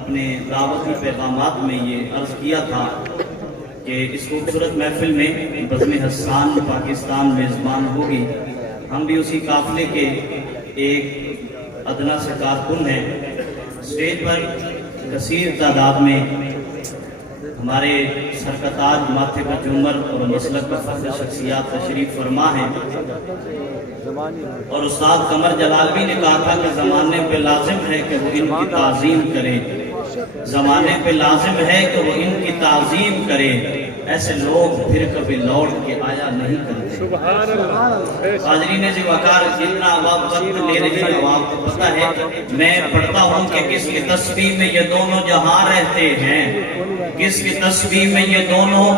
اپنے دعوتی پیغامات میں یہ عرض کیا تھا کہ اس خوبصورت محفل میں بزم حسان پاکستان میزبان ہوگی. ہم بھی اسی قافلے کے ایک ادنا سے کارکن ہیں. اسٹیج پر کثیر تعداد میں ہمارے سرکتاج ماتھے پر جمر اور مسلک پر فخر شخصیات تشریف فرما ہیں. اور استاد قمر جلالوی نے کہا تھا کہ زمانے پہ لازم ہے کہ وہ ان کی تعظیم کرے. زمانے پہ لازم ہے کہ وہ ان کی تعظیم کرے. ایسے لوگ پھر کبھی لوٹ کے آیا نہیں کرتے. حاضرین ذی وقار جتنا وقت لے رہے ہیں آپ کو پتہ ہے. میں پڑھتا ہوں کہ کس کی تسبیح میں یہ دونوں جہاں رہتے ہیں. کس کی تسبیح میں یہ دونوں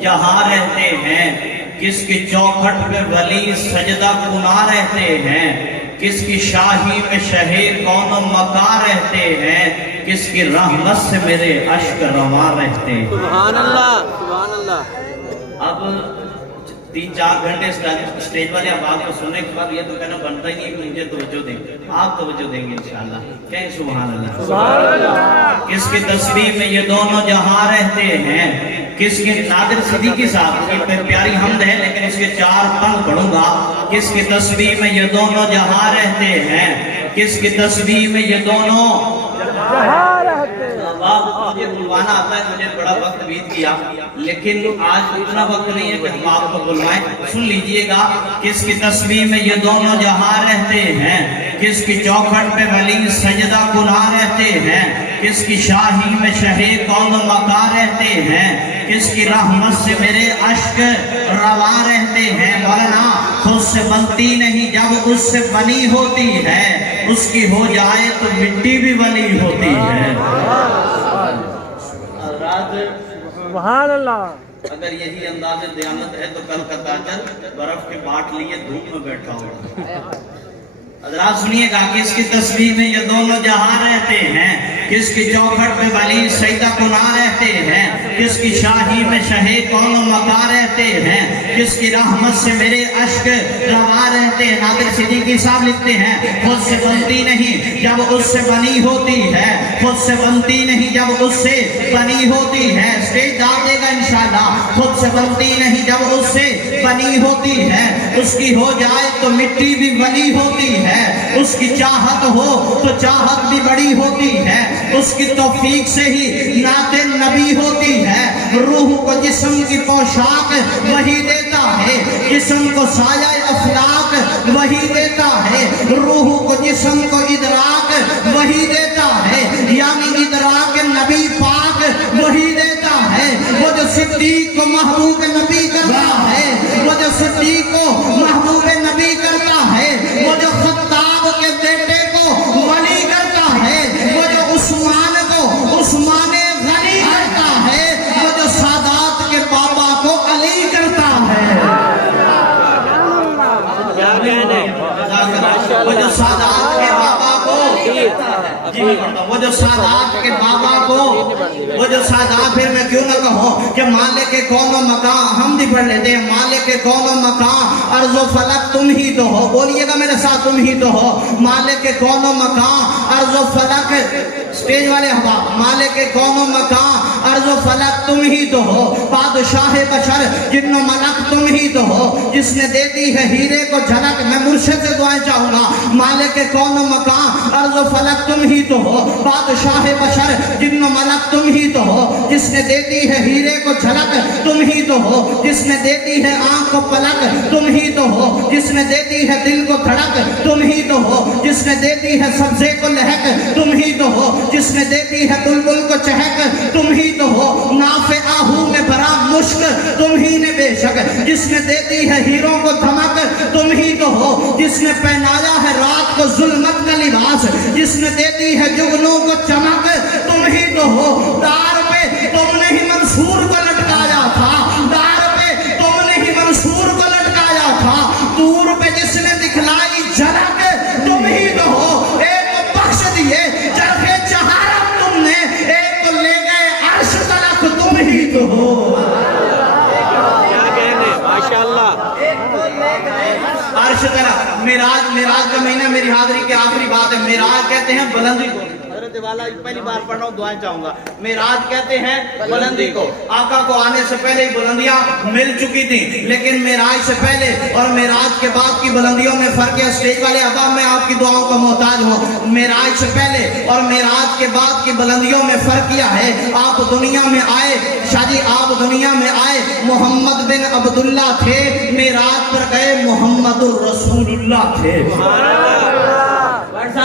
جہاں رہتے ہیں. کس کی چوکھٹ پہ ولی سجدہ کنا رہتے ہیں. کس کی شاہی میں شہے کون و مکا رہتے ہیں. کس کی رحمت سے میرے اشک رواں رہتے ہیں. سبحان اللہ سبحان اللہ. اب 3-4 گھنٹے اسٹیج والے اب کو سننے کے بعد یہ تو کہنا بنتا ہی نہیں کہ مجھے توجہ دیں. آپ توجہ دیں گے انشاءاللہ. کہیں سبحان اللہ سبحان اللہ. کس کی تسبیح میں یہ دونوں جہاں رہتے ہیں. کس کی نادر صدیقی صاحب کی پیاری حمد ہے لیکن اس کے 4 پنگ پڑھوں گا. کس کی تسبیح میں یہ دونوں جہاں رہتے ہیں. کس کی تسبیح میں یہ دونوں جہاں رہتے ہیں. مجھے بلوانا آتا ہے. مجھے بڑا وقت بیت گیا لیکن آج اتنا وقت نہیں ہے کہ ہم آپ کو بلوائیں. سن لیجئے گا. کس کی تسبیح میں یہ دونوں جہاں رہتے ہیں. کس کی چوکھٹ پہ ولی سجدہ کنا رہتے ہیں. کس کی شاہی میں شہے کون و مکا رہتے ہیں. کس کی رحمت سے میرے اشک رواں رہتے ہیں. مولانا خود سے بنتی نہیں جب اس سے بنی ہوتی ہے. اس کی ہو جائے تو مٹی بھی بنی ہوتی ہے. سبحان اللہ. اگر یہی انداز دیانت ہے تو کل کا تاجر برف کے بانٹ لیے دھوپ میں بیٹھا ہوگا. حضرات سنیے گا. کس کی تسبیح میں یہ دونوں جہاں رہتے ہیں. کس کی چوکھٹ پہ ولی سجدہ کنا رہتے ہیں. کس کی شاہی میں شہے کون و مکا رہتے ہیں. کس کی رحمت سے میرے اشک رواں رہتے ہیں. نادر صدیقی صاحب لکھتے ہیں خود سے بنتی نہیں جب اس سے بنی ہوتی ہے. خود سے بنتی نہیں جب اس سے بنی ہوتی ہے. اسٹیج ڈال دے گا انشاءاللہ. خود سے بنتی نہیں جب اس سے بنی ہوتی ہے. اس کی ہو جائے تو مٹی بھی ولی ہوتی ہے. اس کی چاہت ہو تو چاہت بھی بڑی ہوتی ہے. اس کی توفیق سے ہی نعت نبی ہوتی ہے. روح کو جسم کی پوشاک وہی دیتا ہے. جسم کو سایہ افلاک وہی دیتا ہے. روح کو جسم کو ادراک وہی دیتا ہے. یعنی ادراک نبی پاک وہی دیتا ہے. وہ جو صدیق کو محبوب نبی کرتا ہے. وہ جو صدیق کو محبوب نبی کرتا ہے. وہ جو خطاب کے بیٹے کو ولی کرتا ہے. وہ جو عثمان کو عثمان غنی کرتا ہے. وہ جو سادات کے بابا کو علی کرتا ہے. وہ جو سادات کے بابا کو وہ جو سادات کے بابا کو وہ جو سادات پھر میں کیوں نہ کہوں کہ مالک کون و مکان. ہم بھی پڑھ لیتے ہیں. مالک کون و مکان ارض و فلک تم ہی تو ہو. بولیے گا میرے ساتھ تم ہی تو ہو. مالک کون و مکان ارض و فلک. اسٹیج والے احباب. مالک کون و مکان ارض و فلک تم ہی تو ہو. بادشاہ بشر جن و ملک تم ہی تو ہو. جس نے دے دی ہے ہیرے کو جھلک. میں مرشد سے دعائیں چاہوں گا. مالک کون و مکان ارض و فلک تم ہی تو ہو. بادشاہ بشر جن و ملک تم ہی تو ہو. جس نے دے دی ہے ہیرے کو جھلک تم ہی تو ہو. جس نے دے دی ہے آنکھ کو پلک تم ہی تو ہو. جس نے دے دی ہے دل کو دھڑک تم ہی تو ہو. جس نے دے دی ہے سبزے کو لہک تم ہی تو ہو. جس نے دے دی ہے بلبل کو چہک تم ہی تو ہو. ناف آہو میں بھرا مشک تم ہی نے بے شک. جس نے دے دی ہے ہیروں کو دھمک تم ہی تو ہو. جس نے پہنایا ہے رات کو ظلمت کا لباس. جس نے دے دی ہے جگنوں کو چمک تم ہی تو ہو. دار پہ تم نے ہی منصور کو لٹکایا تھا. دار پہ تم نے ہی منصور کو لٹکایا تھا. دور پہ جس نے دکھلائی جھلک تم ہی تو ہو. ایک کو بخش دیے چرخے چہارم تم نے. ایک کو لے گئے عرش تلک تم ہی تو ہو. کیا کہنے ماشاءاللہ. عرش تلک. معراج کا مہینہ میری حاضری کی آخری بات ہے. معراج کہتے ہیں بلندی کو. हजरत वाला पहली बार पढ़ रहा हूँ, दुआएं चाहूंगा। मेराज कहते हैं बुलंदी को। आका को आने से पहले ही बुलंदियां मिल चुकी थी, लेकिन मेराज से पहले और मेराज के बाद की बुलंदियों में फर्क है। स्टेज वाले अब्बा मैं आपकी दुआओं का मोहताज हूँ। मेराज से पहले और मेराज के बाद की बुलंदियों में फर्क किया है। आप दुनिया में आए, शादी आप दुनिया में आए मोहम्मद बिन अब्दुल्ला थे, मेराज पर गए मोहम्मदुर रसूलुल्लाह थे।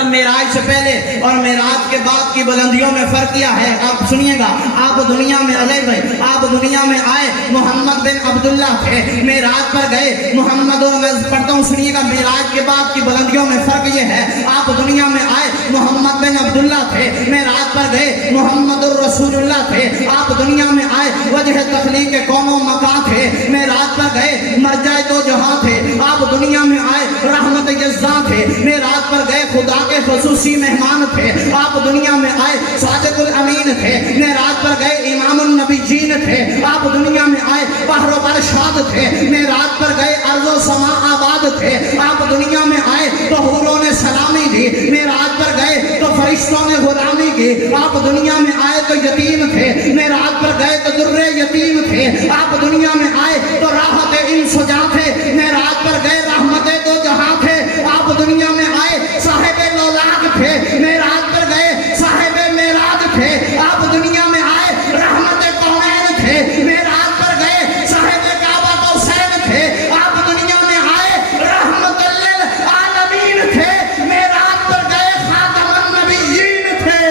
मेराज से पहले और मेराज के बाद की बुलंदियों में फर्क किया है। आप सुनिएगा, आप दुनिया में अलग गए, आप दुनिया में आए मोहम्मद बिन अब्दुल्ला थे, मेराज पर गए मोहम्मद। और मैं पढ़ता हूँ, सुनिएगा, मेराज के बाद की बुलंदियों में फर्क ये है। आप दुनिया में आए मोहम्मद बिन अब्दुल्ला थे, मेराज पर गए मोहम्मदुर रसूलुल्लाह थे। आप दुनिया में आए वजह तखलीक के कौनो मकान थे, मेराज पर गए मरजाए दो जहां थे। आप दुनिया में आए रहमत यज़्ज़ा थे, मेराज पर गए खुदा के खसूसी मेहमान थे। आप दुनिया में आए सादिकुल अमीन थे, मेराज पर गए इमामुन नबीजीन थे। आप दुनिया में आए बहरो बरशाद थे, मेराज पर गए अर्ज़ो समा आबाद थे। आप दुनिया में आए तो हूरों ने सलामी दी, मेराज पर गए तो फरिश्तों ने गुलामी की। आप दुनिया में आए तो यतीम थे, मेराज पर गए तो दुर्रे यतीम थे। आप दुनिया में आए तो राहत इंसुजा थे, मेराज पर गए रहमत दो जहां थे। आप दुनिया में आए साहिब लौलाक थे, मेराज पर गए साहिब मेराज थे। आप दुनिया में आए रहमत कौनैन थे, मेराज पर गए साहिब काबा कौसैन थे। आप दुनिया में आए रहमतुल लिल आलमीन थे, मेराज पर गए खातमुन नबिय्यीन थे।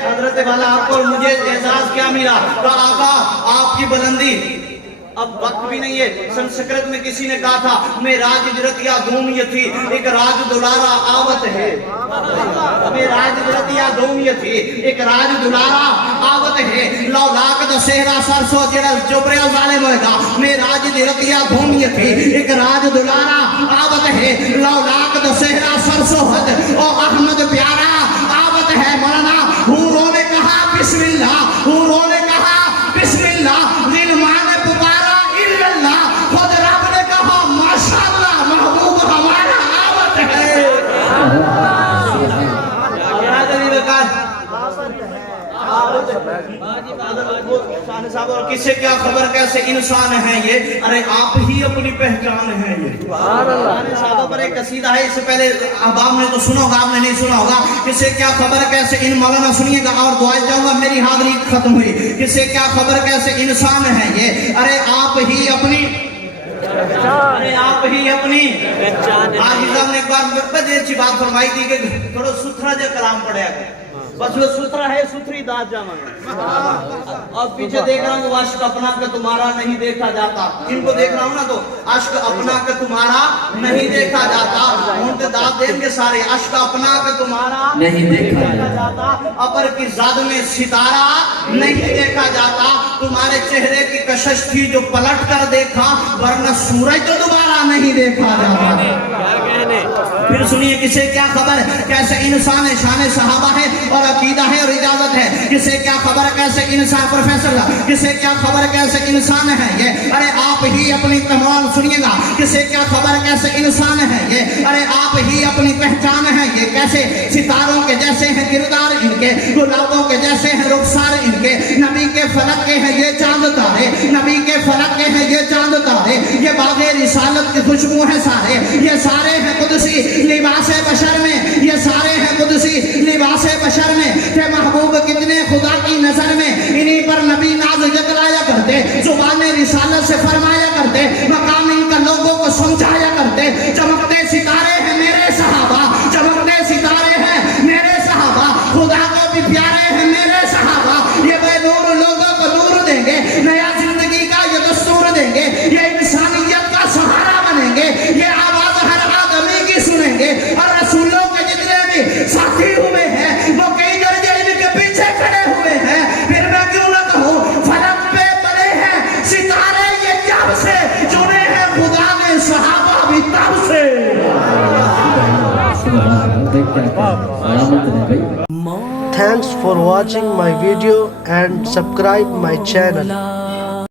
हजरत वाला आपको और मुझे एजाज क्या मिला? तो आका आपकी बुलंदी। अब वक्त भी नहीं है। संस्कृत में किसी ने कहा था मैं राज जरतिया धूमिय थी, एक राज दुलारा आवत है। मैं राज जरतिया धूमिय थी, एक राज दुलारा आवत है। लौलाक दशहरा सरसों जेड़ा चोपड़े वाले होएगा, मैं राज जरतिया धूमिय थी, एक राज दुलारा आवत है। लौलाक दशहरा सरसों हद ओ अहमद प्यारा आवत है। मौलाना हूरों ने कहा बिस्मिल्लाह, हूरों ने कहा बिस्मिल्लाह, दिलमान ने पुकारा इल्लल्लाह, खुद रब ने कहा माशाअल्लाह, महबूब हमारा आवत है। और किससे क्या खबर कैसे इंसान है ये? अरे आप ही अपनी पहचान है ये। साहब पर एक कसीदा है, इससे पहले अहबाब ने तो सुना होगा, आपने नहीं सुना होगा। किससे क्या खबर कैसे इन मौलाना सुनिएगा और दुआएं जाऊंगा, मेरी हाजिरी खत्म हुई। किससे क्या खबर कैसे इंसान है ये? अरे आप ही अपनी, अरे आप ही अपनी पहचान। हाफिज़ ने एक बार बड़ी अच्छी बात फरमाई थी कि थोड़ा सुथरा जो कलाम पढ़ेगा, बस वो सुथरा है, सुथरी दाद जामांगा। और पीछे देख रहा हूँ अश्क अपना का तुम्हारा नहीं देखा जाता, इनको देख रहा हूँ ना तो अश्क अपना का तुम्हारा नहीं देखा जाता। उनके दाद देंगे सारे, अश्क अपना का तुम्हारा नहीं देखा जाता, अपर की जाद में सितारा नहीं देखा जाता। तुम्हारे चेहरे की कशिश थी जो पलट कर देखा, वरना सूरज तो दोबारा नहीं देखा जाता। फिर सुनिए किसे क्या खबर कैसे इंसान है, शान सहाबा है और अकीदा है और इजाजत है। किसे क्या खबर कैसे इंसान, प्रोफेसर किसे क्या खबर कैसे इंसान है ये? अरे आप ही अपनी तमाम, सुनिएगा, किसे क्या खबर कैसे इंसान है ये? अरे आप ही अपनी पहचान है ये। कैसे सितारों के जैसे हैं किरदार इनके, गुलाबों के जैसे हैं रुखसार इनके। नबी के फलक के हैं ये चांद तारे, नबी के फलक के हैं ये चांद तारे। ये बाग़े रिसालत की खुशबू है सारे, ये सारे हैं कुदसी लिबासे बशर में, ये सारे हैं कुदसी लिबासे बशर में। थे महबूब कितने खुदा की नजर में, इन्हीं पर नबी नाज जतलाया करते, जुबान रिसालत से फरमाया करते, मकाम इनका लोगों को समझाया करते। चमकते सितारे हैं मेरे सहाबा, चमकते सितारे हैं मेरे सहाबा, खुदा को भी प्यारे हैं मेरे सहाबा। ये बेनूर लोगों को नूर देंगे, नया जिंदगी का ये दस्तूर देंगे, ये इंसानियत का सहारा बनेंगे, ये आवाज हर आदमी की सुनेंगे। और रसूलों के जितने भी साथी हुए हैं वो कई दर्जे इनके पीछे खड़े हुए हैं। फिर मैं क्यों ना कहूँ फलक पे बने हैं सितारे ये जब से जुड़े हैं खुदा ने सहाबा भी तब से। Thanks for watching my video and subscribe my channel.